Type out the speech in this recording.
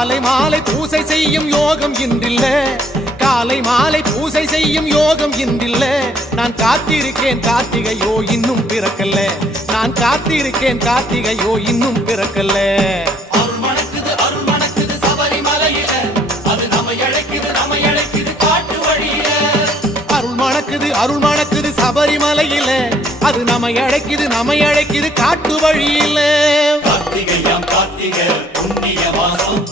காலை மாலை பூசை செய்யும் யோகம் இன்றில்ல, காலை மாலை பூசை செய்யும் யோகம் இன்றில்ல. நான் காத்திருக்கேன் கார்த்திகையோ இன்னும் பிறக்கல்ல, நான் காத்திருக்கேன் கார்த்திகையோ இன்னும் பிறக்கல்ல. அருள் மணக்குது சபரிமலையில, அது நம்மை அழைக்குது காட்டு வழியில. அருள் மணக்குது சபரிமலையில, அது நம்மை அழைக்குது காட்டு வழியில. கார்த்திகை புண்ணிய மாசம்,